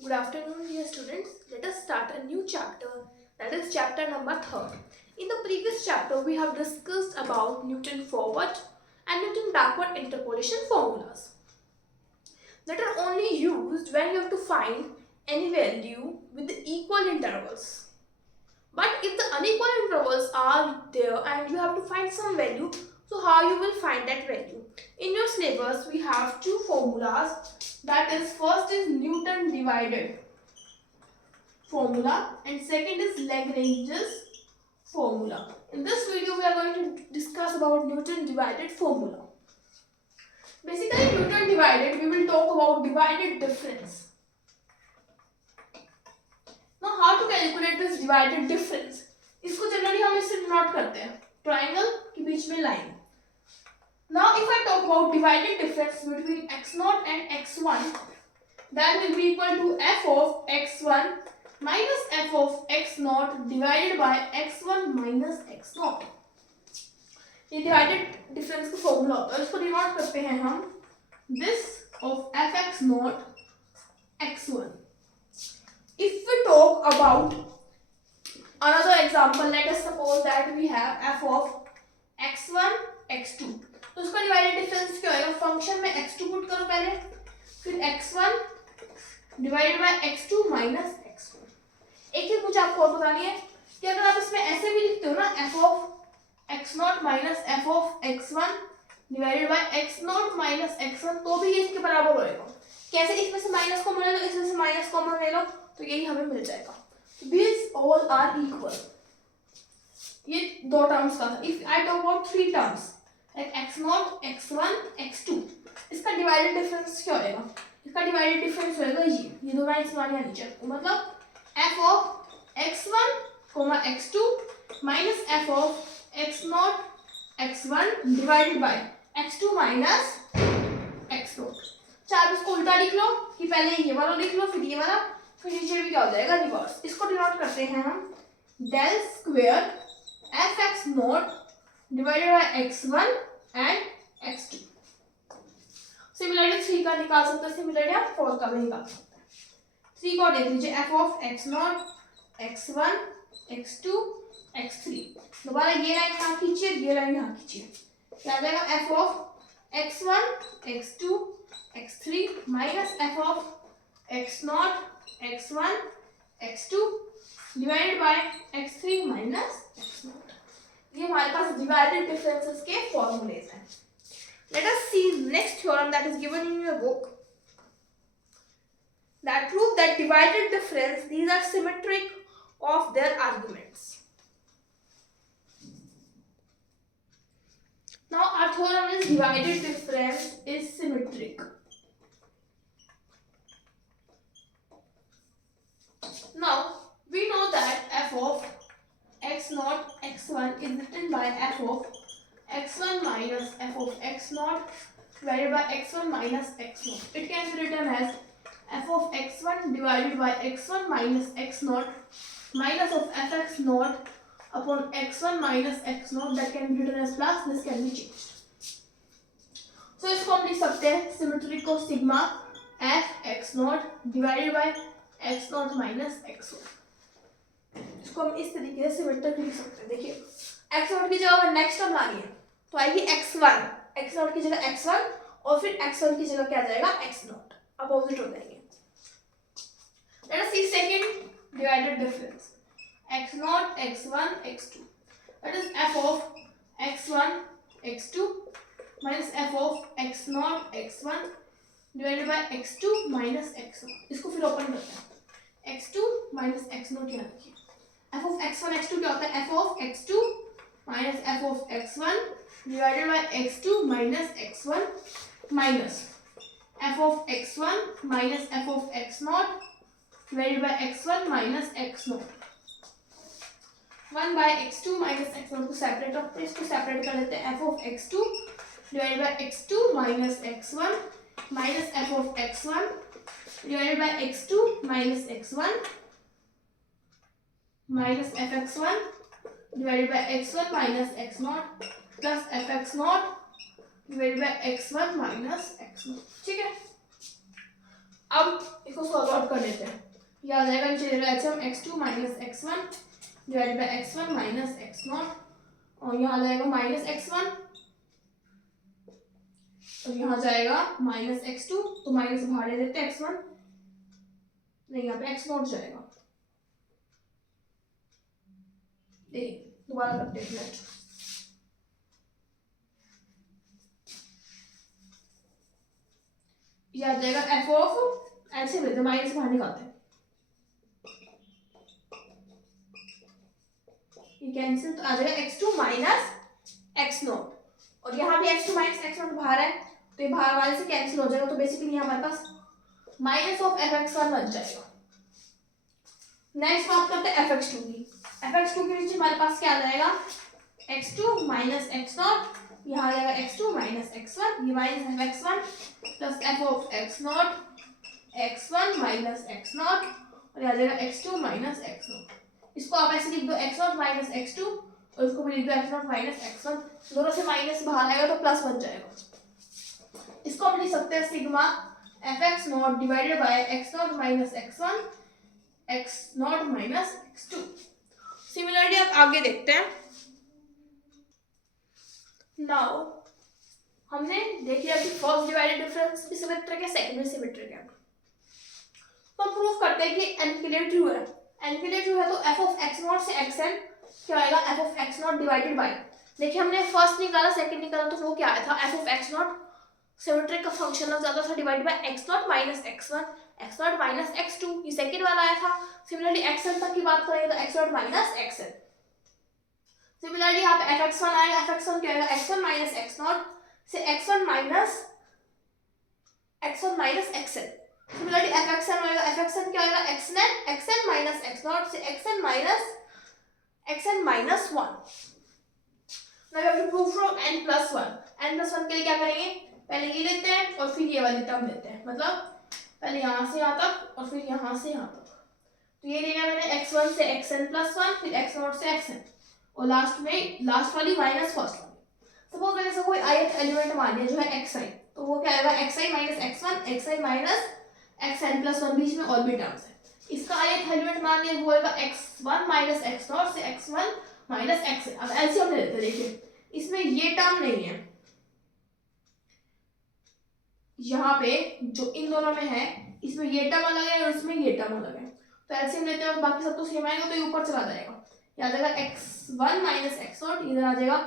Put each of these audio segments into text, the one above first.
Good afternoon, dear students. Let us start a new chapter, that is chapter number 3. In the previous chapter, we have discussed about Newton forward and Newton backward interpolation formulas that are only used when you have to find any value with the equal intervals. But if the unequal intervals are there and you have to find some value, so how you will find that value? In your syllabus, we have two formulas. That is, first is Newton divided formula and second is Lagrange's formula. In this video, we are going to discuss about Newton divided formula. Basically, Newton divided, we will talk about divided difference. Now, how to calculate this divided difference? इसको generally हम इससे denote करते हैं triangle के बीच में line. Now, if I talk about divided difference between x0 and x1, that will be equal to f of x1 minus f of x0 divided by x1 minus x0. ये divided difference का formula होता है, इसको denote करते हैं हम this of f x0 x1. If we talk about another example, let us suppose that we have f of x1 x2. तो उसका डिवाइडेड डिफरेंस क्या होगा? फंक्शन में x2 पुट करो पहले, फिर x1 divided by x2 minus x1. एक चीज मुझे आपको और बतानी है कि अगर आप इसमें ऐसे भी लिखते हो ना f of x0 minus f of x1 divided bye x0 minus x1, तो भी ये इसके बराबर होएगा. कैसे? इसमें से माइनस कॉमन ले लो, इसमें से माइनस कॉमन ले लो, तो यही हमें मिल जाएगा. These all are equal. ये दो टर्म्स का था. If I talk about three terms like x0, x1, x2, इसका डिवाइडेड डिफरेंस क्या होएगा? इसका डिवाइडेड डिफरेंस होएगा ये दो लाइंस वाली आनी चाहिए. मतलब f of x1, x2 minus f of x0, x1 divided by x2 minus x0. चार इसको उल्टा लिख लो कि पहले ये वाला लिख लो, फिर ये वाला, फिर नीचे भी क्या हो जाएगा? रिवर्स. इसको डिनोट करते हैं हम del square f x0 divided by x1 and x2. Similarly 3 का निकाल सकते हैं, सिमिलरली आप 4 का भी निकाल सकते हैं. 3 को देख लीजिए f of x0 x1 x2 x3. दोबारा ये लाइन यहाँ खींचिए, ये लाइन यहाँ खींचिए, क्या आ जाएगा? f of x1 x2 x3 minus f of x0 x1 x2 divided by x3 minus x0. ये हमारे पास डिवाइडेड डिफरेंसेस के फॉर्मूलेज हैं. Let us see next theorem that is given in your book that prove that divided difference, these are symmetric of their arguments. Now our theorem is divided difference is symmetric. Now we know that f of x0 x1 is written by f of x1 minus f of x0 divided by x1 minus x0. It can be written as f of x1 divided by x1 minus x0 minus of f x0 upon x1 minus x0. That can be written as plus. This can be changed. So इसको हम लिख सकते हैं symmetry को sigma f x0 divided bye x0 minus x1. इसको हम इस तरीके से सिमेट्रिक लिख सकते हैं. देखिए x0 की जगह नेक्स्ट टर्म लानी है तो आएगी x1, x0 की जगह x1 और फिर x1 की जगह क्या आ जाएगा? x0. अपोजिट हो जाएंगे. Let us see second divided difference x0 x1 x2. That is f of x1 x2 minus f of x0 x1 divided by x2 minus x0. इसको फिर ओपन करते हैं. x2 माइनस x0 क्या रखिए? f of x1 x2 क्या होता है? f of x2 minus f of x1 divided by x2 minus x1 minus f of x1 minus f of x0 divided by x1 minus x0. 1 by x2 minus x0 को separate रखते हैं. इसको separate कर लेते हैं. f of x2 divided by x2 minus x1 minus f of x1 divided by x2 minus x1 minus f x1 divided by x1 minus x0 plus f x0 divided by x1 minus x0. ठीक है. अब इसको solve out कर लेते हैं। ये आ जाएगा नीचे दे रहा है हम x2 minus x1 divided by x1 minus x0 और यहाँ आ जाएगा माइनस x1 और यहाँ जाएगा माइनस x2 तो माइनस बाहर ले देते हैं x1 नहीं यहाँ पे x0 जाएगा। दोबारा करते हैं ये आ जाएगा f ऑफ ऐसे लेते माइनस बाहर निकालते हैं ये कैंसिल तो आ जाएगा x2 माइनस x0 और यहाँ भी x2 माइनस x0 बाहर है तो ये बाहर वाले से कैंसिल हो जाएगा तो बेसिकली हमारे पास माइनस ऑफ fx1 बच जाएगा। नेक्स्ट बात करते हैं fx2 की। fx2 के नीचे हमारे पास क्या आ जाएगा x2 माइनस x0 यहाँ आ जाएगा x2 माइनस x1 ये minus fx1 plus f of x0 x1 minus x0 और यहाँ आ जाएगा x2 माइनस x0। इसको आप ऐसे लिख दो x0 माइनस x2 और इसको भी लिख दो x0 माइनस x1 दोनों से माइनस बाहर आएगा तो प्लस बन जाएगा। इसको हम लिख सकते हैं sigma fx0 divided by x0 minus x1 x0 minus x2। Similarly आप आगे देखते हैं। नाउ हमने देख लिया कि फर्स्ट डिवाइडेड डिफरेंस भी सिमेट्रिक है सेकंड भी सिमेट्रिक है तो हम प्रूव करते हैं कि n के लिए ट्रू है। n के लिए ट्रू है तो f ऑफ x0 से xn क्या आएगा f of x0 divided bye देखिए हमने फर्स्ट निकाला सेकंड निकाला तो वो क्या आया था f ऑफ x0 सिमेट्रिक का फंक्शन लग जाता था divide by x0 minus x1 x0 minus x2 ये सेकंड वाला आया था। सिमिलरली xn तक की बात करें तो x0 माइनस xn। सिमिलरली यहाँ पे fx1 आएगा fx1 क्या आएगा x1 माइनस x0 से x1 minus xn। Similarly fxn आएगा fxn क्या आएगा xn माइनस x0 से xn minus 1। Now we have to prove from n plus 1 के लिए क्या करेंगे पहले ये लेते हैं और फिर ये वाली टर्म लेते हैं मतलब पहले यहाँ से यहाँ तक और फिर यहाँ से यहाँ तक तो ये लिया मैंने x1 से xn प्लस 1 फिर x0 से xn और लास्ट वाली माइनस फर्स्ट वाली। सपोज मैंने इसको कोई ith एलिमेंट मान लिया जो है xi तो वो क्या आएगा xi minus x1 xi minus xn plus 1 बीच में और भी टर्म्स है। इसका ith एलिमेंट मान लिया वो आएगा x1 माइनस x0 से x1 माइनस xn। अब एलसीएम ले लेते हैं देखिए इसमें ये टर्म नहीं है यहाँ पे जो इन दोनों में है इसमें ये टर्म अलग है और इसमें ये टर्म अलग है तो एलसीएम लेते हैं बाकी सब तो सेम आएगा तो ये ऊपर चला जाएगा यहाँ आ जाएगा x1 माइनस x0 इधर आ जाएगा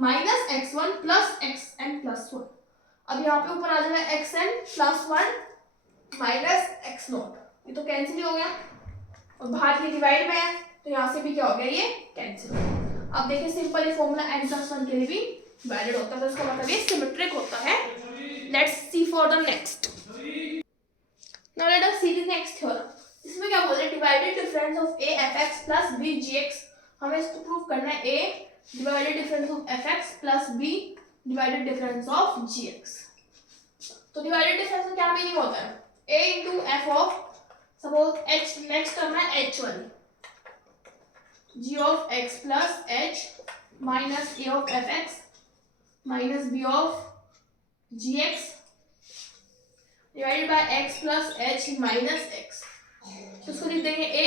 minus x1 plus xn plus 1। अब यहाँ पे ऊपर आ जाएगा xn प्लस 1 माइनस x0 ये तो कैंसिल ही हो गया और बाहर ये डिवाइड में है तो यहाँ से भी क्या हो गया ये कैंसिल। अब देखिए सिंपल ये फॉर्मूला n प्लस 1 के लिए भी वैलिड होता है तो इसका मतलब ये सिमेट्रिक होता है। Let's see for the next. Now let us see the next theorem. इसमें क्या बोल रहे हैं divided difference of a fx plus b gx हमें इसको प्रूव करना है a divided difference of fx plus b divided difference of gx। तो डिवाइडेड डिफरेंस में क्या मीनिंग होता है a into f of suppose h next term है h वाली g of x plus h minus a of fx minus b of gx divided by x plus h minus x तो उसको लिख देंगे a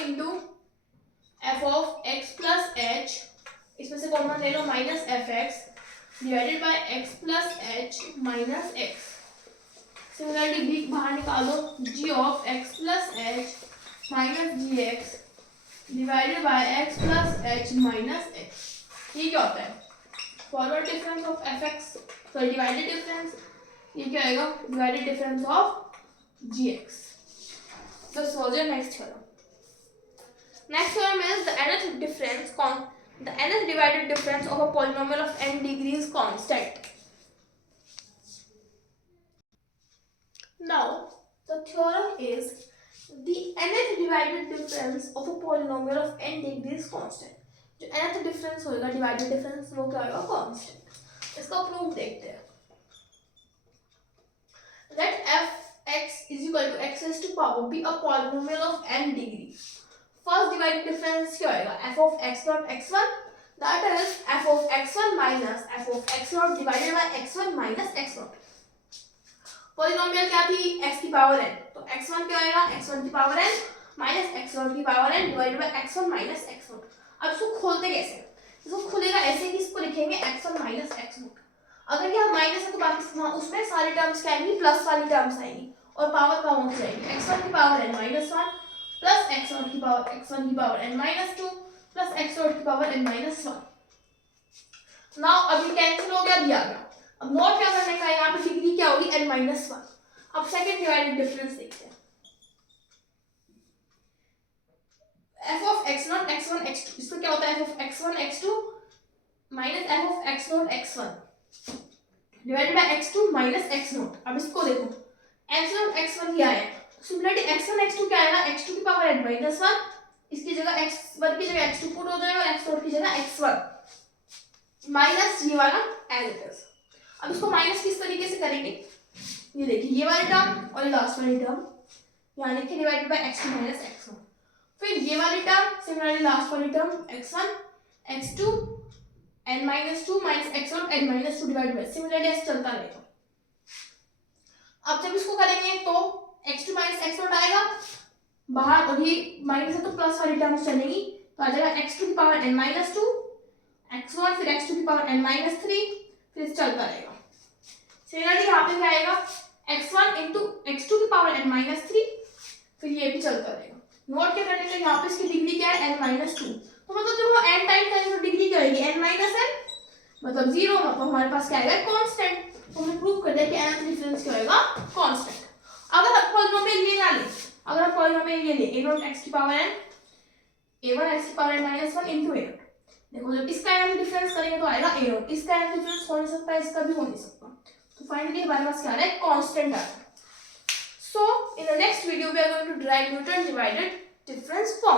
into f of x plus h इसमें से common ले लो minus f x divided by x plus h minus x। Similarly b बाहर निकाल दो g of x plus h minus gx divided by x plus h minus x। ये क्या होता है forward difference of fx sorry divided difference ये क्या आएगा divided difference of gx। So solve your next theorem. Next theorem is the nth divided difference of a polynomial of n degrees constant. Now the theorem is the nth divided difference of a polynomial of n degrees constant. जो nth difference होगा divided difference वो क्या होगा constant. इसका proof देखते हैं। Let fx is equal to x raised to power be a polynomial of n degree. First divided difference क्या होगा f of x dot x1 that is f of x1 minus f of x0 divided by x1 minus x0. Polynomial क्या थी, x की power n, तो x1 क्या आएगा, x1 की power n minus x0 की power n divided by x1 minus x0। अब इसको खोलते कैसे, इसको खुलेगा ऐसे कि इसको लिखेंगे x1 माइनस x0। अगर ये माइनस है तो बाकी उसमें सारी टर्म्स क्या आएंगी, प्लस वाली टर्म्स आएंगी और पावर कम हो जाएगी। x1 की power n minus 1 plus x1 की power n minus 2 plus x0 की पावर n माइनस 1। नाउ अभी कैंसिल हो गया, दिया गया। अब नोट क्या करने का है, यहाँ पे डिग्री क्या होगी, n माइनस 1। अब सेकंड डिवाइडेड डिफरेंस देखते हैं। f of x0 x1 x2, इसका क्या होता है, f of x1 x2 minus f of x0 x1 divided by x2 minus x0। अब इसको देखो, x0 x1 क्या है, सिमिलरली x1 x2 क्या आएगा, x2 की पावर n माइनस 1, इसकी जगह x1 की जगह x2 पुट हो जाएगा और x0 की जगह x1 माइनस ये वाला एज इट इज। अब इसको माइनस किस तरीके से करेंगे, ये देखिए ये वाली टर्म और ये लास्ट वाली टर्म यहाँ लिखे divided by x2 minus x1, फिर ये वाली टर्म सिमिलरली लास्ट वाली term x1 x2 n minus 2 minus x0 n minus 2 divide by, similarly ऐसे चलता रहेगा। अब जब इसको करेंगे तो x2 माइनस x0 आएगा बाहर, और ये माइनस है तो प्लस वाली टर्म्स चलेगी, तो आ जाएगा x2 की पावर n माइनस 2 x1 फिर x2 की पावर n माइनस 3, फिर चलता रहेगा। सिमिलरली यहाँ पे क्या आएगा, x1 इंटू x2 की पावर n माइनस 3, फिर ये भी चलता रहेगा। नोट क्या करने का, यहाँ पे इसकी डिग्री क्या है, n माइनस 2, तो मतलब जब वो n टाइम करेंगे तो डिग्री क्या होगी, n माइनस n, मतलब 0, मतलब हमारे पास क्या आएगा, कांस्टेंट। तो हमने प्रूव कर दिया कि nth डिफरेंस क्या होगा, कांस्टेंट। अगर आप पॉलिनोमियल ये ना ले, अगर आप पॉलिनोमियल ये ले a0 x की पावर n a1 x की power n minus 1 into a0, देखो जब इसका nth डिफरेंस करेंगे तो आएगा a0, इसका nth डिफरेंस हो नहीं सकता, इसका भी हो नहीं सकता, तो फाइनली हमारे पास क्या आ रहा है, कांस्टेंट आ रहा है। So in the next video we are going to derive Newton divided difference formula.